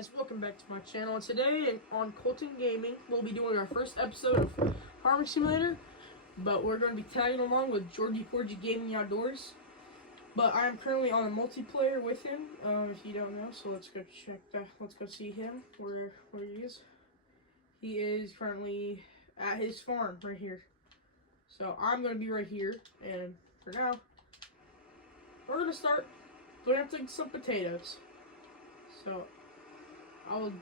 guys, welcome back to my channel. And today on Colton Gaming, we'll be doing our first episode of Farming Simulator, but we're going to be tagging along with Georgie Porgy Gaming Outdoors. But I am currently on a multiplayer with him, if you don't know, so let's go check that. Let's go see him, where he is. He is currently at his farm right here. So I'm going to be right here, and for now, we're going to start planting some potatoes. So I'll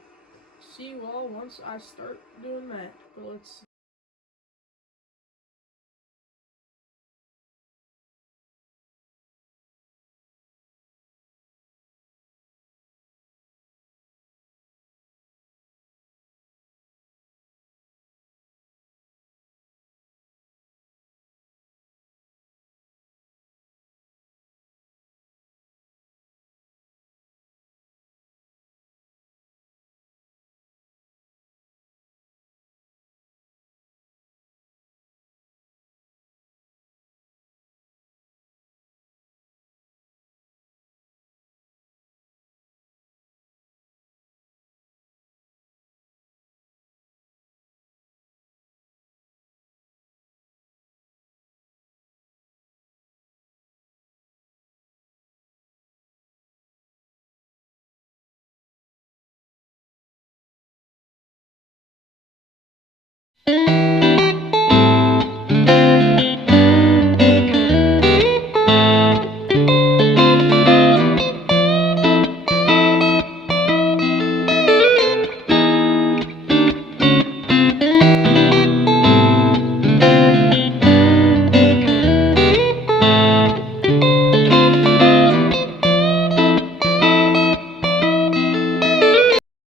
see you all once I start doing that. But let's